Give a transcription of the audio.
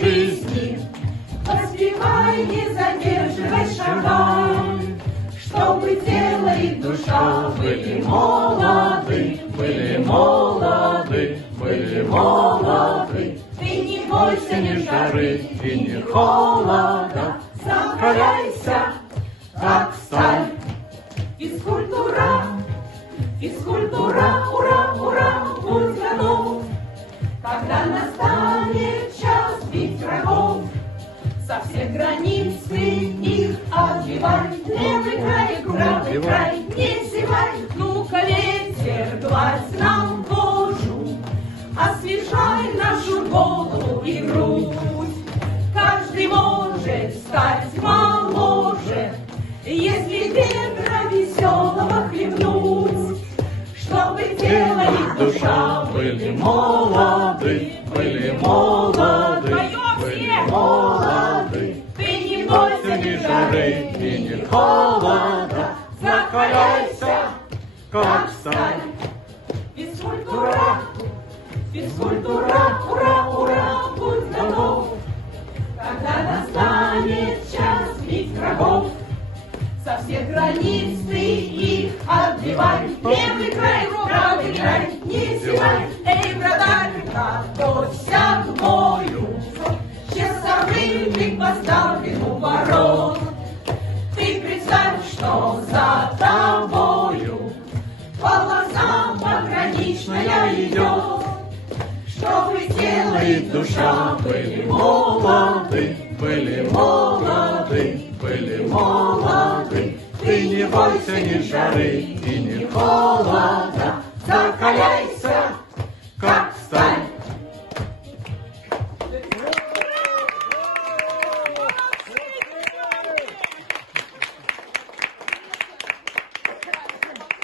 жизни. Воспевай, не задерживай шагай, чтобы тело и душа были молоды, были молоды, были молоды. Ты не бойся ни жары и ни холода, закаляйся, как сталь. Физкультура, физкультура, ура, ура, будь готов, когда настанет час бить врагов. Со всех границ ты их отбивай, левый край, правый край, не зевай. Ну-ка, ветер, гладь нам кожу, освежай нашу голову и грудь. Каждый может стать моложе, если ветра веселого хлебнуть, чтобы тело и душа были молоды, были молоды, были молоды. Ты не бойся ни жары и ни холода, закаляйся, как сталь. Физкультура, физкультура, ура, ура, будь готов, когда настанет час бить врагов. Со всех границ ты их отбивай, левый край, правый край, не зевай. Эй, вратарь, готовься к бою, часовым ты поставлен у ворот. Ты представь, что за тобою полоса пограничная идет, чтобы тело и душа были молоды, были молоды, были молоды. Ты не бойся ни жары и ни холода, закаляйся, как сталь.